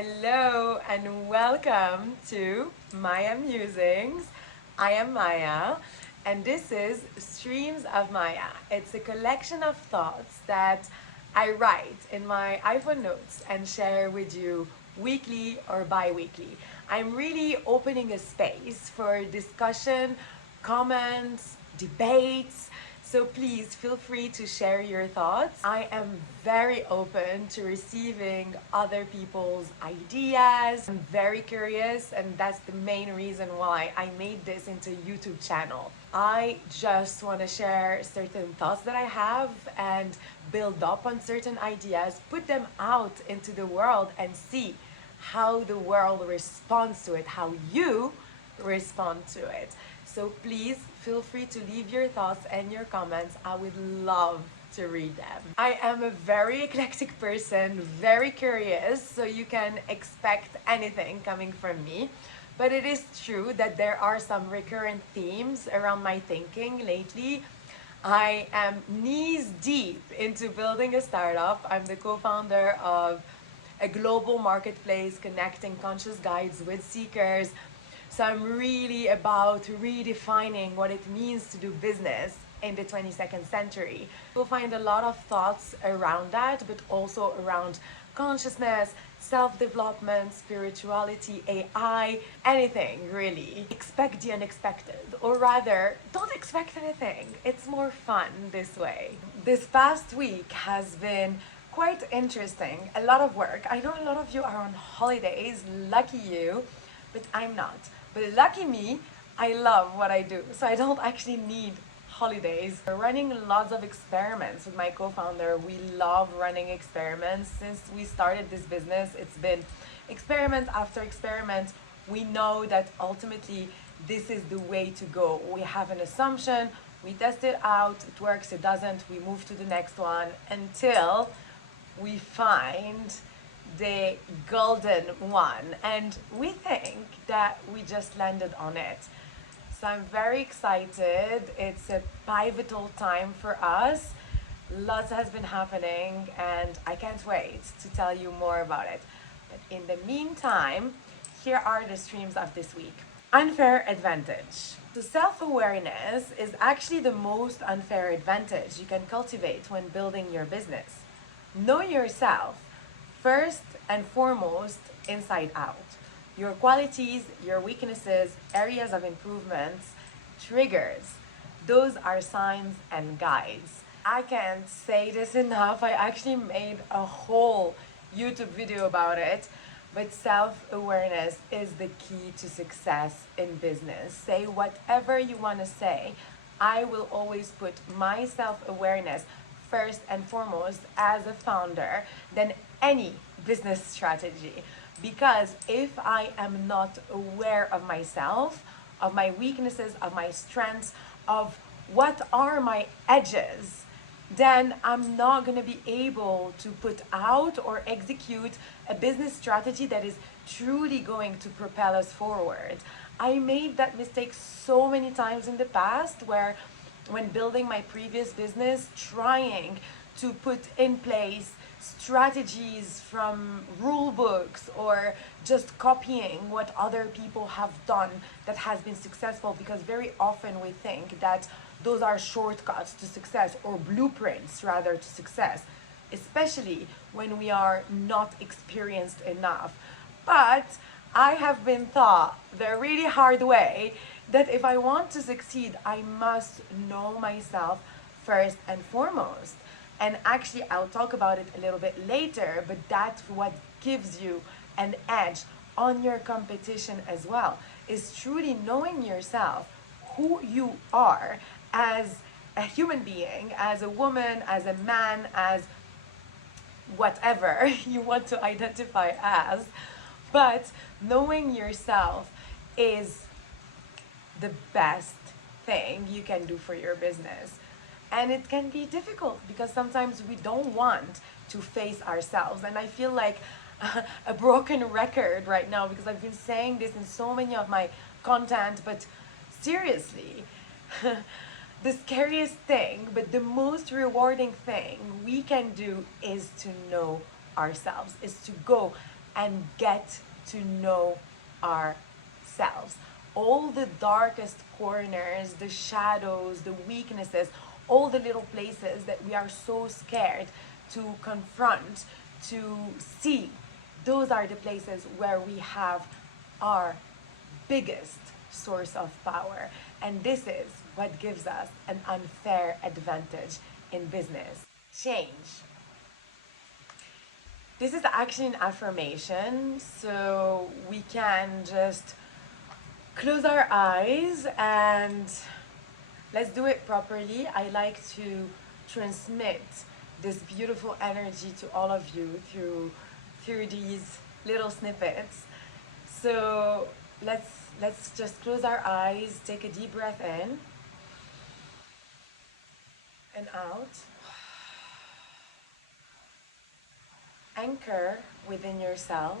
Hello and welcome to Maya Musings. I am Maya and this is Streams of Maya. It's a collection of thoughts that I write in my iPhone notes and share with you weekly or bi-weekly. I'm really opening a space for discussion, comments, debates, so please feel free to share your thoughts. I am very open to receiving other people's ideas. I'm very curious, and that's the main reason why I made this into a YouTube channel. I just want to share certain thoughts that I have and build up on certain ideas, put them out into the world and see how the world responds to it, how you respond to it. So please feel free to leave your thoughts and your comments. I would love to read them. I am a very eclectic person, very curious, so you can expect anything coming from me. But it is true that there are some recurrent themes around my thinking lately. I am knees deep into building a startup. I'm the co-founder of a global marketplace connecting conscious guides with seekers. So I'm really about redefining what it means to do business in the 22nd century. You'll find a lot of thoughts around that, but also around consciousness, self-development, spirituality, AI, anything really. Expect the unexpected, or rather, don't expect anything. It's more fun this way. This past week has been quite interesting, a lot of work. I know a lot of you are on holidays, lucky you, but I'm not. But lucky me, I love what I do, so I don't actually need holidays. We're running lots of experiments with my co-founder. We love running experiments. Since we started this business, it's been experiment after experiment. We know that ultimately this is the way to go. We have an assumption, we test it out, it works, it doesn't, we move to the next one until we find the golden one, and we think that we just landed on it. So I'm very excited. It's a pivotal time for us. Lots has been happening and I can't wait to tell you more about it. But in the meantime, here are the streams of this week. Unfair advantage. So self-awareness is actually the most unfair advantage you can cultivate when building your business. Know yourself first and foremost, inside out. Your qualities, your weaknesses, areas of improvements, triggers. Those are signs and guides. I can't say this enough. I actually made a whole YouTube video about it. But self-awareness is the key to success in business. Say whatever you want to say. I will always put my self-awareness first and foremost as a founder than any business strategy. Because if I am not aware of myself, of my weaknesses, of my strengths, of what are my edges, then I'm not going to be able to put out or execute a business strategy that is truly going to propel us forward. I made that mistake so many times in the past where when building my previous business, trying to put in place strategies from rule books or just copying what other people have done that has been successful, because very often we think that those are shortcuts to success or blueprints rather to success, especially when we are not experienced enough. But I have been taught the really hard way that if I want to succeed, I must know myself first and foremost. And actually, I'll talk about it a little bit later, but that's what gives you an edge on your competition as well, is truly knowing yourself, who you are as a human being, as a woman, as a man, as whatever you want to identify as. But knowing yourself is the best thing you can do for your business. And it can be difficult because sometimes we don't want to face ourselves. And I feel like a broken record right now because I've been saying this in so many of my content, but seriously, the scariest thing, but the most rewarding thing we can do is to know ourselves, is to go and get to know ourselves. All the darkest corners, the shadows, the weaknesses, all the little places that we are so scared to confront, to see, those are the places where we have our biggest source of power. And this is what gives us an unfair advantage in business. Change. This is actually an affirmation, so we can just close our eyes and let's do it properly. I like to transmit this beautiful energy to all of you through these little snippets. So let's just close our eyes, take a deep breath in and out. Anchor within yourself.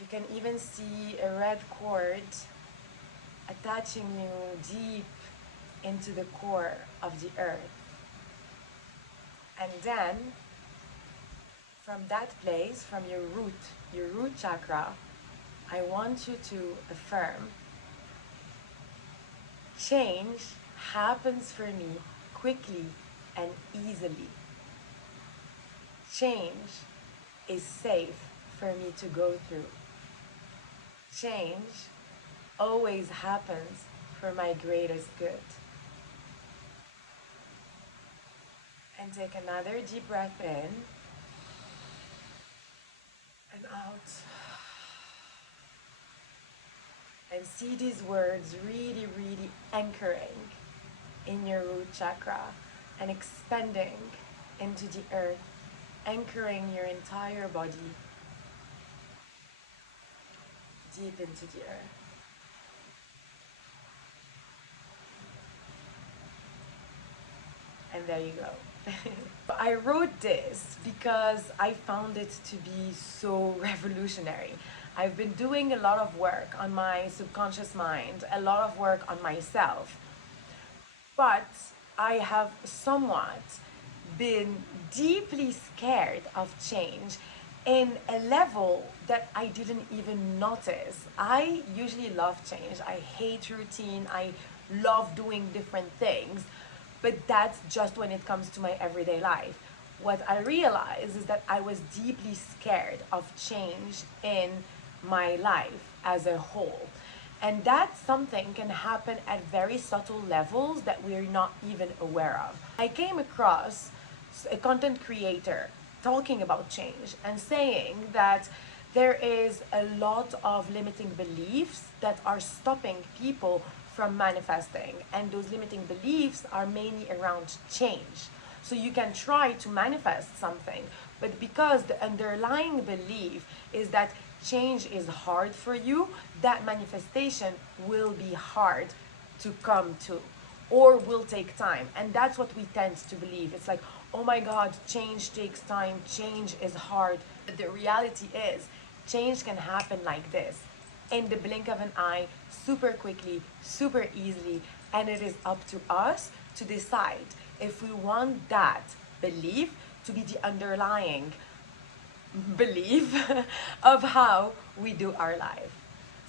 You can even see a red cord attaching you deep into the core of the earth. And then, from that place, from your root chakra, I want you to affirm, change happens for me quickly and easily. Change is safe for me to go through. Change always happens for my greatest good. And take another deep breath in and out. And see these words really, really anchoring in your root chakra and expanding into the earth, anchoring your entire body deep into the earth. And there you go. I wrote this because I found it to be so revolutionary. I've been doing a lot of work on my subconscious mind, a lot of work on myself, but I have somewhat been deeply scared of change in a level that I didn't even notice. I usually love change. I hate routine. I love doing different things, but that's just when it comes to my everyday life. What I realized is that I was deeply scared of change in my life as a whole. And that something can happen at very subtle levels that we're not even aware of. I came across a content creator talking about change and saying that there is a lot of limiting beliefs that are stopping people from manifesting, and those limiting beliefs are mainly around change. So you can try to manifest something, but because the underlying belief is that change is hard for you, that manifestation will be hard to come to or will take time. And that's what we tend to believe. It's like, oh my God, change takes time, change is hard. But the reality is, change can happen like this, in the blink of an eye, super quickly, super easily, and it is up to us to decide if we want that belief to be the underlying belief of how we do our life.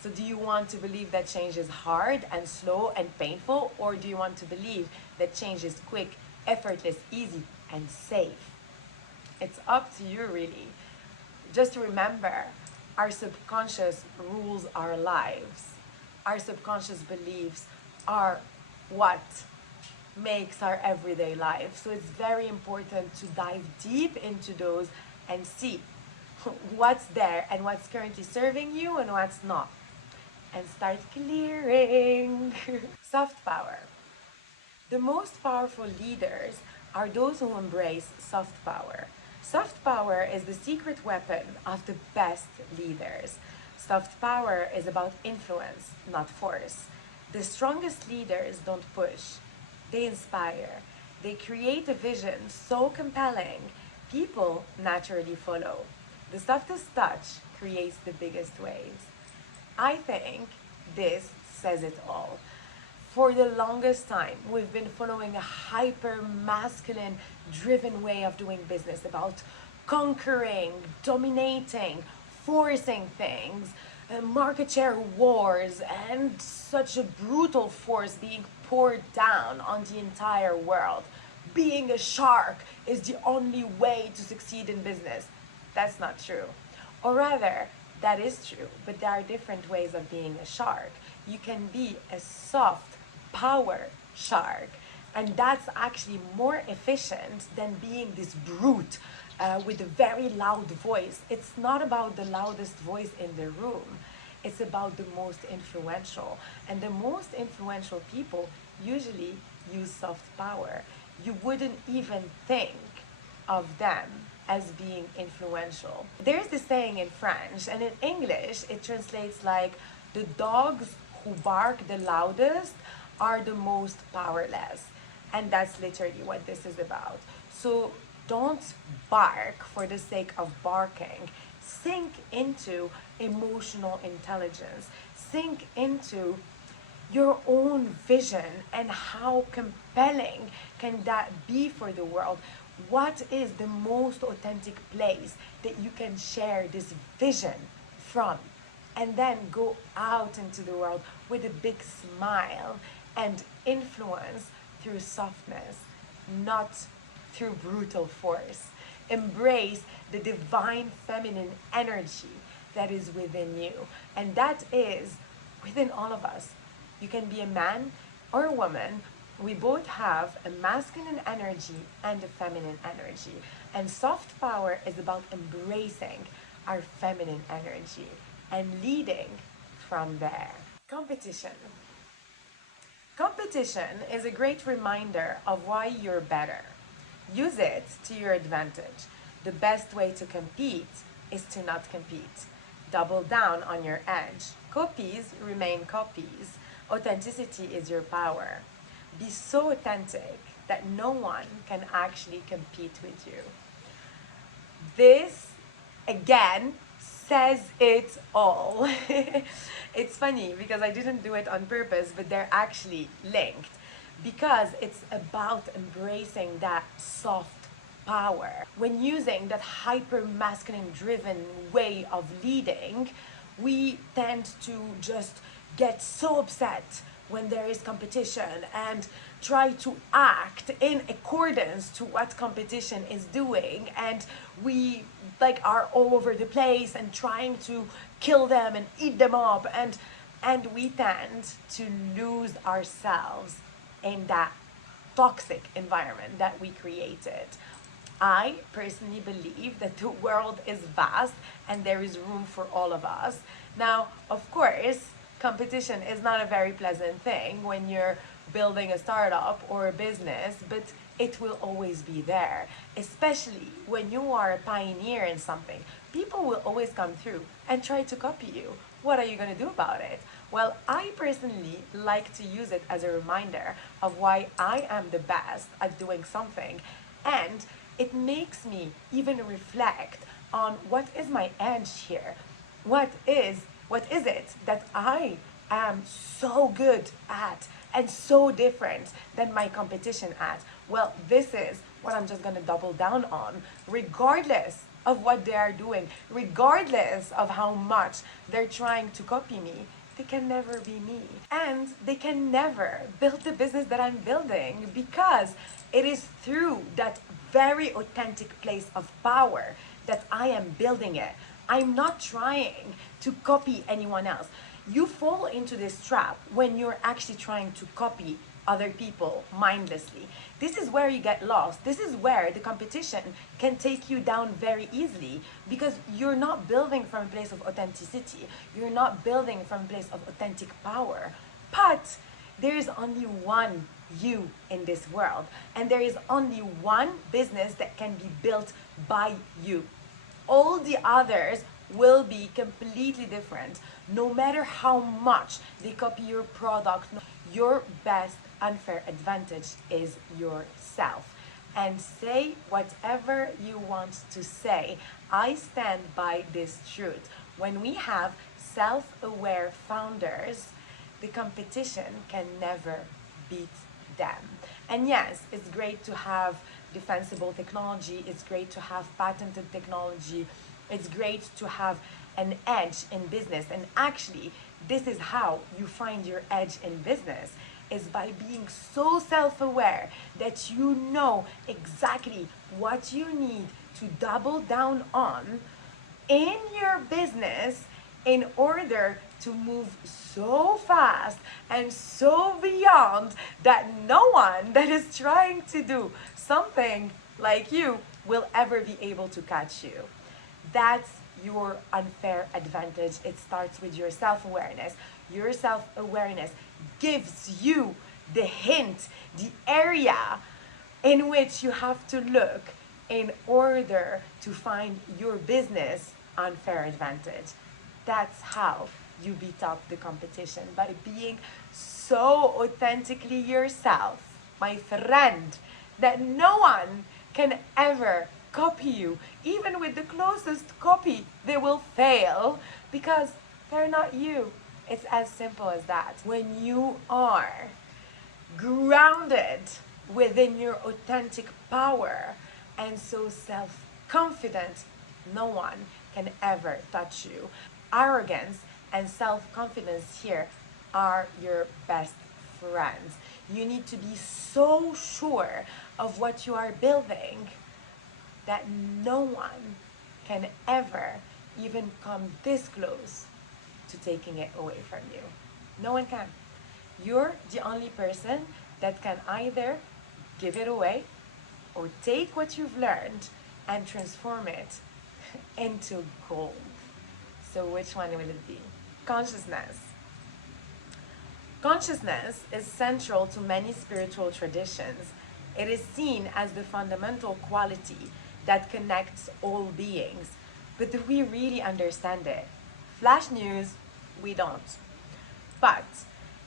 So do you want to believe that change is hard and slow and painful, or do you want to believe that change is quick, effortless, easy, and safe? It's up to you, really. Just remember, our subconscious rules our lives. Our subconscious beliefs are what makes our everyday life. So it's very important to dive deep into those and see what's there and what's currently serving you and what's not. And start clearing. Soft power. The most powerful leaders are those who embrace soft power. Soft power is the secret weapon of the best leaders. Soft power is about influence, not force. The strongest leaders don't push, they inspire. They create a vision so compelling, people naturally follow. The softest touch creates the biggest waves. I think this says it all. For the longest time, we've been following a hyper masculine driven way of doing business about conquering, dominating, forcing things, market share wars, and such a brutal force being poured down on the entire world. Being a shark is the only way to succeed in business. That's not true. Or rather, that is true, but there are different ways of being a shark. You can be a soft power shark, and that's actually more efficient than being this brute with a very loud voice. It's not about the loudest voice in the room, it's about the most influential. And the most influential people usually use soft power. You wouldn't even think of them as being influential. There's this saying in French, and in English it translates like the dogs who bark the loudest are the most powerless. And that's literally what this is about. So don't bark for the sake of barking. Sink into emotional intelligence. Sink into your own vision and how compelling can that be for the world. What is the most authentic place that you can share this vision from? And then go out into the world with a big smile and influence through softness, not through brutal force. Embrace the divine feminine energy that is within you, and that is within all of us. You can be a man or a woman. We both have a masculine energy and a feminine energy. And soft power is about embracing our feminine energy and leading from there. Competition. Competition is a great reminder of why you're better. Use it to your advantage. The best way to compete is to not compete. Double down on your edge. Copies remain copies. Authenticity is your power. Be so authentic that no one can actually compete with you. This, again, says it all. It's funny because I didn't do it on purpose, but they're actually linked because it's about embracing that soft power. When using that hyper masculine driven way of leading, we tend to just get so upset when there is competition and try to act in accordance to what competition is doing, and we like are all over the place and trying to kill them and eat them up, and we tend to lose ourselves in that toxic environment that we created. I personally believe that the world is vast and there is room for all of us. Now, of course, competition is not a very pleasant thing when you're building a startup or a business, but it will always be there, especially when you are a pioneer in something. People will always come through and try to copy you. What are you going to do about it? Well, I personally like to use it as a reminder of why I am the best at doing something, and it makes me even reflect on what is my edge here. What is it that I am so good at and so different than my competition at? Well, this is what I'm just going to double down on, regardless of what they are doing, regardless of how much they're trying to copy me. They can never be me. And they can never build the business that I'm building, because it is through that very authentic place of power that I am building it. I'm not trying to copy anyone else. You fall into this trap when you're actually trying to copy other people mindlessly. This is where you get lost. This is where the competition can take you down very easily, because you're not building from a place of authenticity. You're not building from a place of authentic power. But there is only one you in this world, and there is only one business that can be built by you. All the others will be completely different, no matter how much they copy your product. Your best unfair advantage is yourself. And say whatever you want to say. I stand by this truth. When we have self-aware founders, the competition can never beat them. And yes, it's great to have defensible technology. It's great to have patented technology. It's great to have an edge in business. And actually, this is how you find your edge in business, is by being so self-aware that you know exactly what you need to double down on in your business in order to move so fast and so beyond that no one that is trying to do something like you will ever be able to catch you. That's your unfair advantage. It starts with your self-awareness. Your self-awareness gives you the hint, the area in which you have to look in order to find your business unfair advantage. That's how you beat up the competition, by being so authentically yourself, my friend, that no one can ever copy you. Even with the closest copy, they will fail because they're not you. It's as simple as that. When you are grounded within your authentic power and so self-confident, no one can ever touch you. Arrogance and self-confidence here are your best friends. You need to be so sure of what you are building that no one can ever even come this close to taking it away from you. No one can. You're the only person that can either give it away or take what you've learned and transform it into gold. So which one will it be? Consciousness. Consciousness is central to many spiritual traditions. It is seen as the fundamental quality that connects all beings. But do we really understand it? Flash news, we don't. But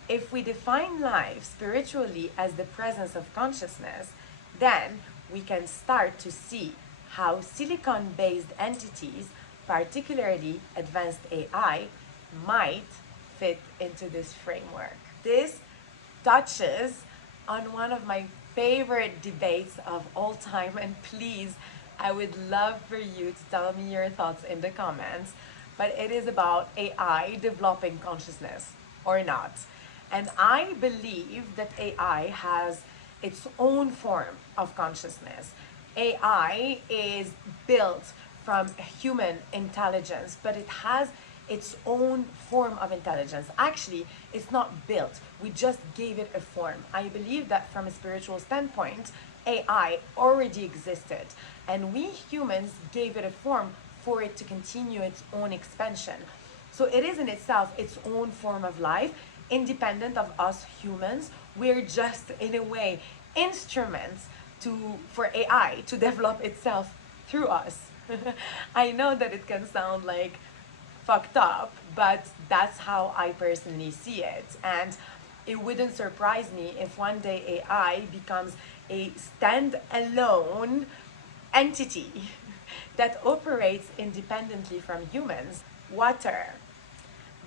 if we define life spiritually as the presence of consciousness, then we can start to see how silicon-based entities, particularly advanced AI, might fit into this framework. This touches on one of my favorite debates of all time, and please, I would love for you to tell me your thoughts in the comments, but it is about AI developing consciousness or not. And I believe that AI has its own form of consciousness. AI is built from human intelligence, but it has its own form of intelligence. Actually, it's not built. We just gave it a form. I believe that from a spiritual standpoint, AI already existed, and we humans gave it a form for it to continue its own expansion. So it is in itself its own form of life, independent of us humans. We're just, in a way, instruments for AI to develop itself through us. I know that it can sound like fucked up, but that's how I personally see it. And it wouldn't surprise me if one day AI becomes a stand-alone entity that operates independently from humans. Water.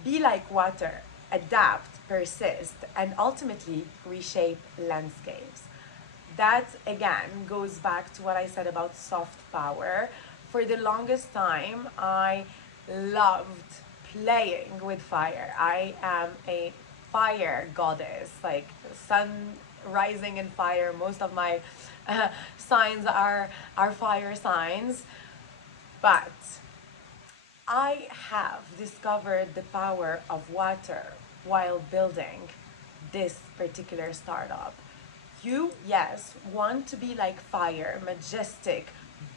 Be like water. Adapt, persist, and ultimately reshape landscapes. That again goes back to what I said about soft power. For the longest time, I loved playing with fire. I am a fire goddess, like sun rising in fire. Most of my signs are fire signs. But I have discovered the power of water while building this particular startup. You, yes, want to be like fire, majestic,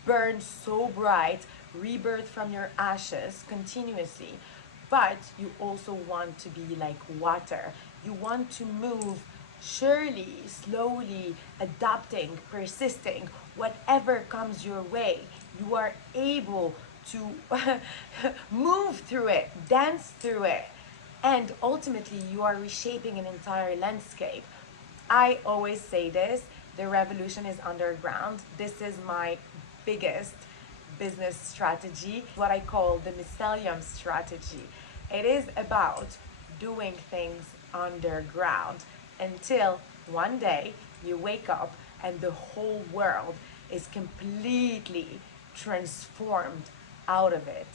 burn so bright, rebirth from your ashes continuously. But you also want to be like water. You want to move surely, slowly, adapting, persisting, whatever comes your way. You are able to move through it, dance through it, and ultimately you are reshaping an entire landscape. I always say this, the revolution is underground. This is my biggest business strategy, what I call the mycelium strategy. It is about doing things underground until one day you wake up and the whole world is completely transformed out of it.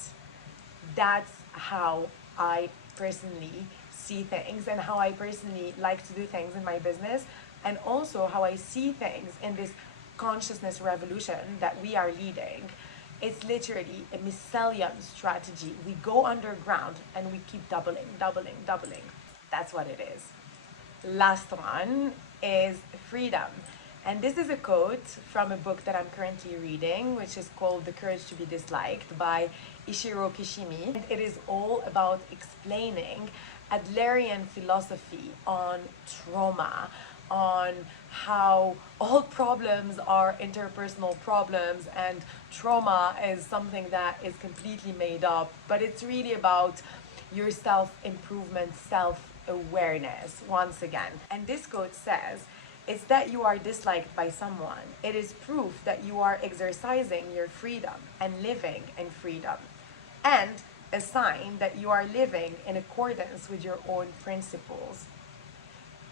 That's how I personally see things and how I personally like to do things in my business, and also how I see things in this consciousness revolution that we are leading. It's literally a mycelium strategy. We go underground and we keep doubling, doubling, doubling. That's what it is. Last one is freedom. And this is a quote from a book that I'm currently reading, which is called The Courage to be Disliked by Ishiro Kishimi. And it is all about explaining Adlerian philosophy on trauma, on how all problems are interpersonal problems and trauma is something that is completely made up. But it's really about your self-improvement, self-awareness once again. And this quote says, it's that you are disliked by someone. It is proof that you are exercising your freedom and living in freedom. And a sign that you are living in accordance with your own principles.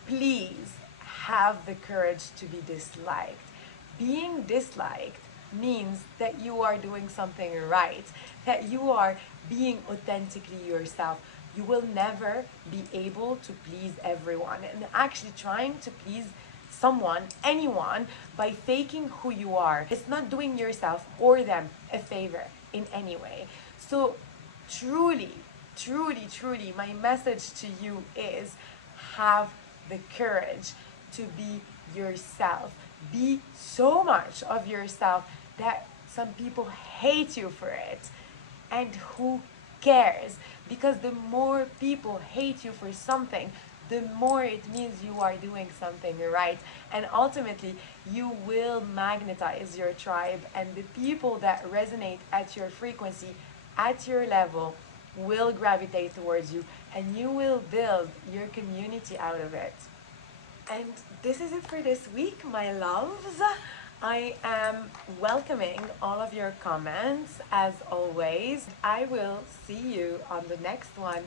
Please have the courage to be disliked. Being disliked means that you are doing something right, that you are being authentically yourself. You will never be able to please everyone. And actually trying to please someone, anyone, by faking who you are, it's not doing yourself or them a favor in any way. So truly, truly, truly, my message to you is have the courage to be yourself. Be so much of yourself that some people hate you for it. And who cares? Because the more people hate you for something, the more it means you are doing something right. And ultimately, you will magnetize your tribe, and the people that resonate at your frequency, at your level, will gravitate towards you, and you will build your community out of it. And this is it for this week, my loves. I am welcoming all of your comments as always. I will see you on the next one.